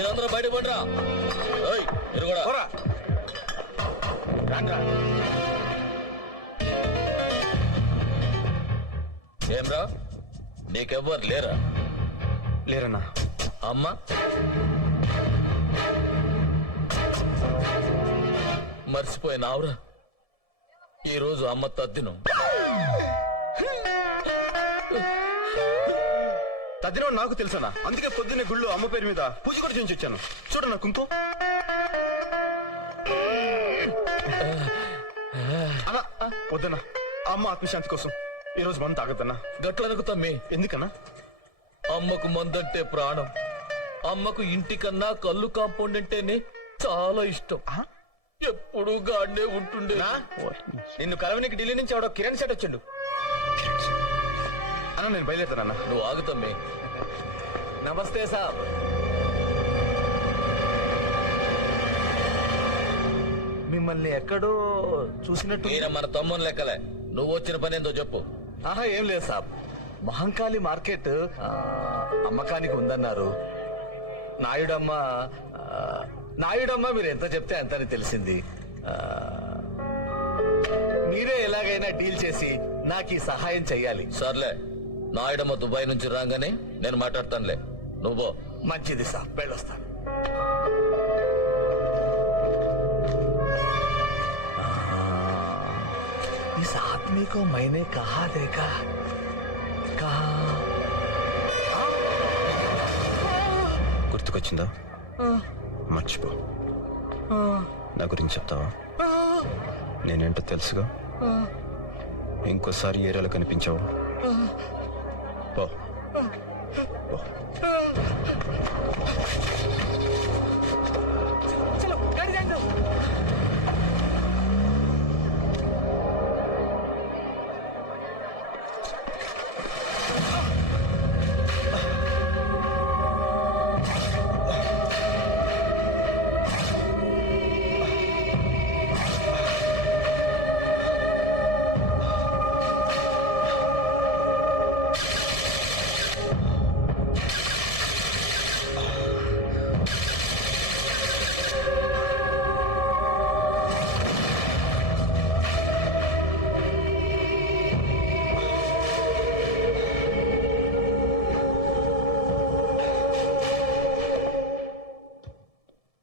మీరందరూ బయటకు పండిరా. మీరు కూడా ఏమ్రా, నీకెవ్వరు లేరా? లేరన్నా. అమ్మ మర్చిపోయినావురా, ఈరోజు అమ్మ తద్దినం. తద్దినం నాకు తెలుసన్నా, అందుకే పొద్దున్నే గుళ్ళు అమ్మ పేరు మీద పూజ కూడా చేయించి వచ్చాను. చూడన్నా కుంకుమ. అన్నా వద్దన్నా, అమ్మ ఆత్మశాంతి కోసం ఈ రోజు మనం తాగద్దన్నా. గట్లనకు తమ్మి. ఎందుకన్నా? అమ్మకు మందంటే ప్రాణం. అమ్మకు ఇంటికన్నా కళ్ళు కాంపౌండ్ అంటేనే చాలా ఇష్టం. ఎప్పుడు గాడే ఉంటుండే. నిన్ను కలవనికి ఢిల్లీ నుంచి ఆవిడ కిరణ్ సెట్ వచ్చిండు. అన్న నేను బయలుదేరుతానన్నా. నువ్వు ఆగుతమ్మి. నమస్తే సాబ్. మిమ్మల్ని ఎక్కడో చూసినట్టు. ఈయన మన తమ్ముని లెక్కలే. నువ్వు వచ్చిన పని ఏందో చెప్పు. ఆహా, ఏం లేదు సాబ్. మహంకాళి మార్కెట్ అమ్మకానికి ఉందన్నారు. నాయుడమ్మ మీరు ఎంత చెప్తే అంతని తెలిసింది. మీరే ఎలాగైనా డీల్ చేసి నాకు ఈ సహాయం చెయ్యాలి. సర్లే, నాయుడమ్మ దుబాయ్ నుంచి రాగానే నేను మాట్లాడతానులే. నువ్వు మంచిది సాబ్, వెళ్ళొస్తాను. इस आदमी को मैंने कहा देखा, గుర్తుకొచ్చిందా? మర్చిపో. నా గురించి చెప్తావా? నేనేంటో తెలుసుగా. ఇంకోసారి ఏరియాలో కనిపించావు పో.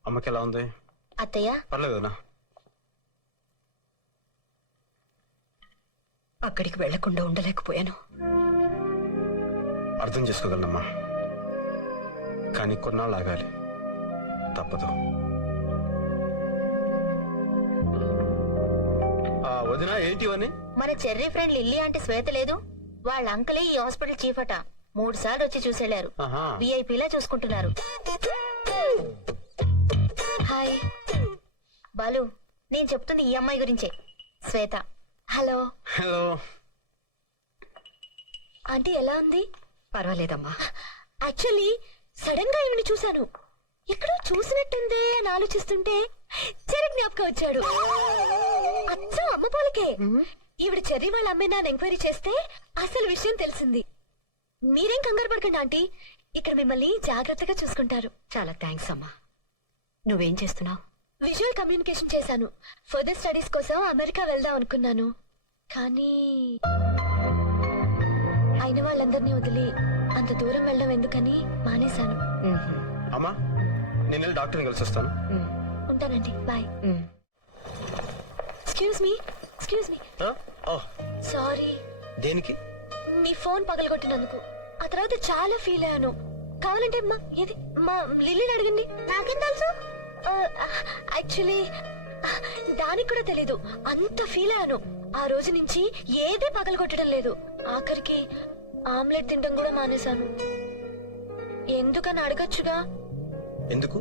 అమ్మకి ఎలా ఉంది అత్తయ్య? పర్లేదునా? అక్కడికి వెళ్లకుండా ఉండలేకపోయాను. అర్థం చేసుకోగలనమ్మా, కానీ కొన్నాళ్ళు ఆగాలి. తప్పదు. వదినా ఏంటి అని? మన చెర్రీ ఫ్రెండ్ లిల్లీ అంటే శ్వేత లేదు, వాళ్ళ అంకలే ఈ హాస్పిటల్ చీఫ్ అట. 3 సార్లు వచ్చి చూసేళ్లారు. విఐపీలా చూసుకుంటున్నారు. హాయ్ బాలు, నేను చెప్తుంది ఈ అమ్మాయి గురించే, శ్వేత. హలో. హలో ఆంటీ, ఎలా ఉంది? పర్వాలేదమ్మా. యాక్చువల్లీ సడన్ గా ఈవిని చూశాను, ఎక్కడో చూసినట్టుందే అని ఆలోచిస్తుంటే చెర్రీ జ్ఞాపకం వచ్చాడు. అచ్చం అమ్మ పోలికే. ఈవిడ చెర్రీ వాళ్ళ అమ్మాయి ఎంక్వైరీ చేస్తే అసలు విషయం తెలిసింది. మీరేం కంగారు పడకండి ఆంటీ, ఇక్కడ మిమ్మల్ని జాగ్రత్తగా చూసుకుంటారు. చాలా థ్యాంక్స్ అమ్మా. నువ్వేం చేస్తున్నావు? విజువల్ కమ్యూనికేషన్ చేశాను. ఫర్దర్ స్టడీస్ కోసం అమెరికా వెళ్దాం అనుకున్నాను, కానీ అయిన వాళ్ళందరినీ వదిలి అంత దూరం వెళ్ళడం ఎందుకని మానేశాను. అమ్మా, నేను వెళ్ళి డాక్టర్ని కలిసి వస్తాను. ఉంటానండి, బాయ్. Excuse me. సారీ. దేనికి? మీ ఫోన్ పగలగొట్టినందుకు. ఆ తర్వాత చాలా ఫీల్ అయ్యాను. కావాలంటే మా లిల్లీని అడగండి. నాకేం తెలుసు? యాక్చువల్లీ దానికి కూడా తెలీదు, అంత ఫీల్ అయ్యాను. ఆ రోజు నుంచి ఏదే పగలగొట్టడం లేదు. ఆఖరికి ఆమ్లెట్ తినడం కూడా మానేశాను. ఎందుకని అడగచ్చుగా. ఎందుకు?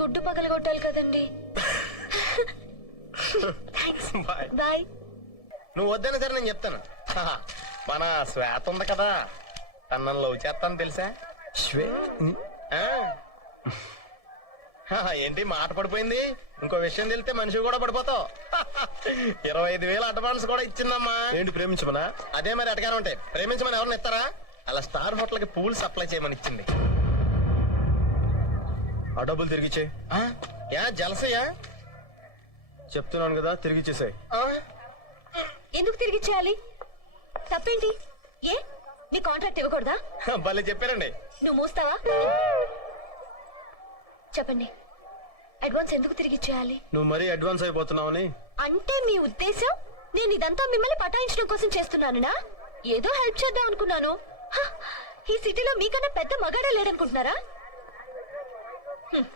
గుడ్డు పగలగొట్టాలి కదండి. బాయ్. నువ్వు వద్దన సరే, నేను చెప్తాను. మన శ్వేత ఉంది కదా, తన లవ్ చేస్తాను తెలుసా? ఏంటి మాట పడిపోయింది? ఇంకో విషయం తెలిస్తే మనిషి కూడా పడిపోతావు. 25,000 అడ్వాన్స్ కూడా ఇచ్చిందమ్మా. ఏంటి ప్రేమించమనా? అదే మరి అటగానే ఉంటాయి. ప్రేమించమని ఎవరిని ఇస్తారా? అలా స్టార్ హోటల్ కి పూలు సప్లై చేయమని ఇచ్చింది. ఆ డబ్బులు తిరిగిచ్చే. యా జలసయ్యా? చెప్తున్నాను కదా, తిరిగిచ్చేసాయి. ఎందుకు తిరిగి ఇచ్చేయాలి? తప్పేంటి? ఏ నీ కాంట్రాక్ట్ ఇవ్వకూడదా? భలే చెప్పారండి. నువ్వు మూస్తావా? చెప్పండి, అడ్వాన్స్ ఎందుకు తిరిగి ఇచ్చేయాలి? నువ్వు మరీ అడ్వాన్స్ అయిపోతున్నావని. అంటే మీ ఉద్దేశం నేను ఇదంతా మిమ్మల్ని పటాయించడం కోసం చేస్తున్నానునా? ఏదో హెల్ప్ చేద్దాం అనుకున్నాను. హ, ఈ సిటీలో మీకన్నా పెద్ద మగాడే లేడనుకుంటున్నారా? హ్మ్.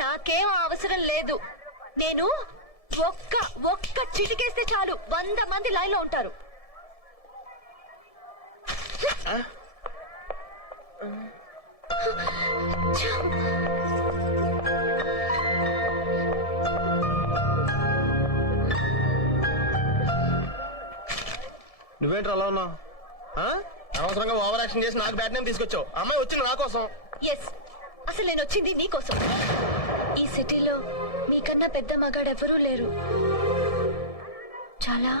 నాకేం అవసరం లేదు. నేను ఒక్క చిటికేస్తే చాలు 100 మంది లైన్ లో ఉంటారు. నువ్వేంటి అలా ఉన్నావు? అనవసరంగా ఓవర్ యాక్షన్ చేసి నాకు బ్యాడ్ నేమ్ తీసుకొచ్చావు. అమ్మాయి వచ్చింది నా కోసం. ఎస్, అసలు నేను వచ్చింది మీకోసం. ఈ సిటీలో మీకన్నా పెద్ద మగాడెవరూ లేరు. చాలా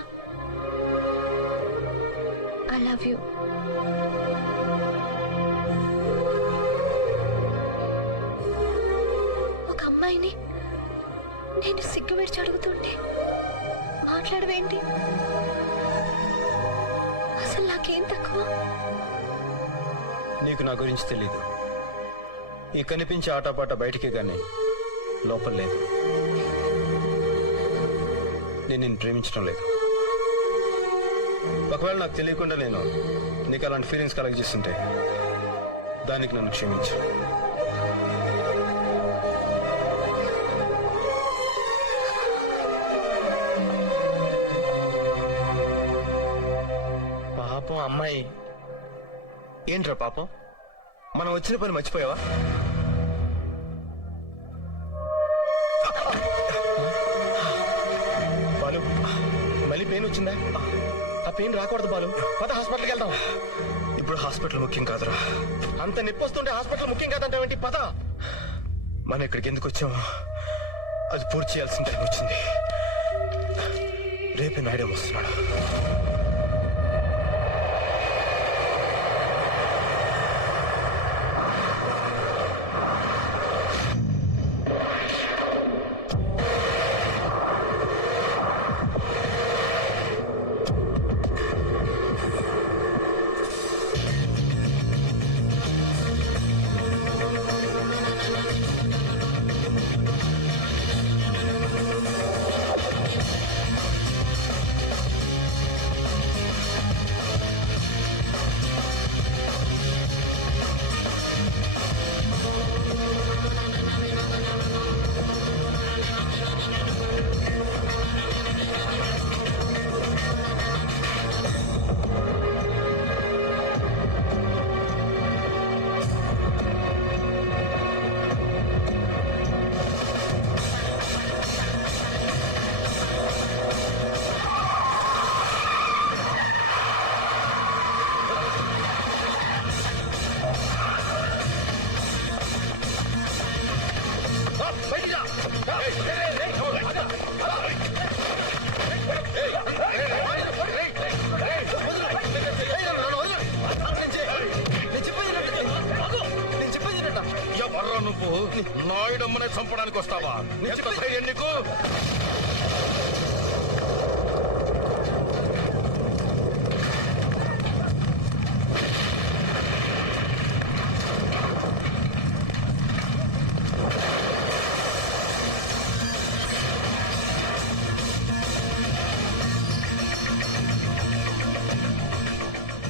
ఐ లవ్ యూ. ఒక అమ్మాయిని నేను సిగ్గు విడిచి అడుగుతుంటే మాట్లాడవేంటి? అసలు నాకేం తక్కువ? నీకు నా గురించి తెలీదు. ఈ కనిపించే ఆటపాట బయటికి గానీ లోపల లేదు. నేను నిన్ను ప్రేమించడం లేదు. ఒకవేళ నాకు తెలియకుండా నేను నీకు అలాంటి ఫీలింగ్స్ కలగజేస్తుంటే దానికి నన్ను క్షమించు. పాపం అమ్మాయి. ఏంట్రా పాపం, మనం వచ్చిన పని మర్చిపోయావా? బాలు, మళ్ళీ పెయిన్ వచ్చిందా? ఆ పెయిన్ రాకూడదు బాలు. పద హాస్పిటల్కి వెళ్దాం. ఇప్పుడు హాస్పిటల్ ముఖ్యం కాదురా. అంత నొప్పి వస్తుంటే హాస్పిటల్ ముఖ్యం కాదంటావేంటి? పద. మనం ఇక్కడికి ఎందుకు వచ్చామో అది పూర్తి చేయాల్సిన టైం వచ్చింది. రేపే మేడం వస్తున్నాడు. నువ్వు నాయుడమ్మనే చంపడానికి వస్తావా? ఎంత ధైర్యం నీకు?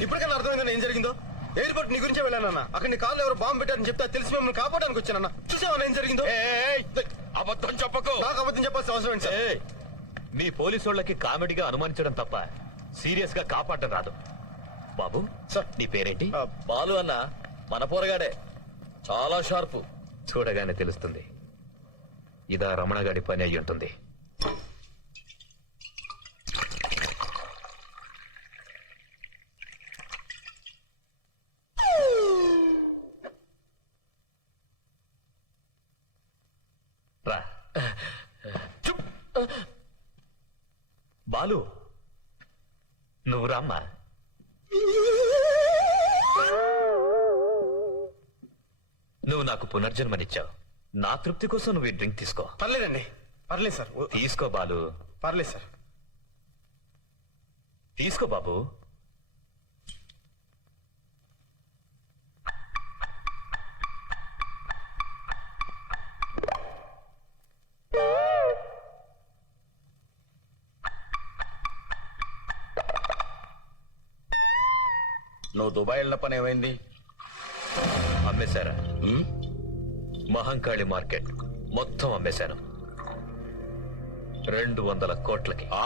ఇప్పటికైనా అర్థమైందా ఏం జరిగిందో? ఎయిర్పోర్ట్ నీ గురించే వెళ్ళానన్నా. అక్కడ నీ కాళ్ళు ఎవరు బాంబు పెట్టారని చెప్తే తెలిసి మిమ్మల్ని కాపాడడానికి వచ్చానన్నా. చూసావా ఏం జరిగిందో? అబద్ధం చెప్పకు. నాకు అబద్ధం చెప్పాల్సిన అవసరం ఏంటి సార్? మీ పోలీసు వాళ్ళకి కామెడీగా అనుమానించడం తప్ప సీరియస్ గా కాపాడటం రాదు. బాబు సార్. నీ పేరేంటి? బాలు అన్న మన పోరగాడే, చాలా షార్పు. చూడగానే తెలుస్తుంది. ఇదా రమణగాడి పని అయి ఉంటుంది. రా. బాలు నువ్వు రామ్మా. నువ్వు నాకు పునర్జన్మనిచ్చావు. నా తృప్తి కోసం నువ్వు ఈ డ్రింక్ తీసుకో. పర్లేదండి, పర్లేదు సార్. తీసుకో బాలు, పర్లేదు సార్. తీసుకో బాబు. నువ్వు దుబాయ్ వెళ్ళిన పని ఏమైంది? అమ్మేశారా? మహంకాళి మార్కెట్ మొత్తం అమ్మేశాను 200 కోట్లకి. ఆ,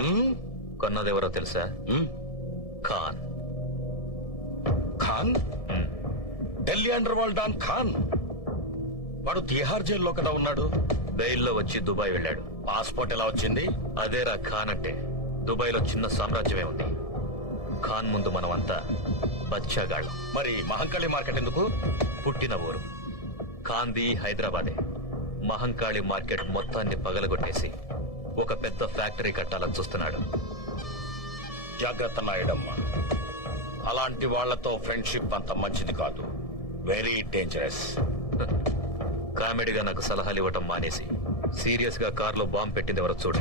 ఉమ్, కొన్నదెవరో తెలుసా? ఉమ్. Khan. Khan? Delhi underworld don Khan. వాడు తిహార్ జైల్లో కదా ఉన్నాడు. బెయిల్లో వచ్చి దుబాయ్ వెళ్ళాడు. పాస్పోర్ట్ ఎలా వచ్చింది? అదేరా ఖాన్ అంటే. దుబాయ్లో చిన్న సామ్రాజ్యమే ఉంది. ఖాన్ ముందు మనమంతా బచ్చాగాళ్ళం. మరి మహంకాళి మార్కెట్ ఎందుకు? పుట్టిన ఊరు ఖాన్ది హైదరాబాదే. మహంకాళి మార్కెట్ మొత్తాన్ని పగలగొట్టేసి ఒక పెద్ద ఫ్యాక్టరీ కట్టాలని చూస్తున్నాడు. జాగ్రత్త నాయుడమ్మ, అలాంటి వాళ్లతో ఫ్రెండ్షిప్ అంత మంచిది కాదు. Very dangerous. కామెడీగా నాకు సలహాలు ఇవ్వటం మానేసి సీరియస్ గా కారులో బాంబు పెట్టింది ఎవరో చూడు.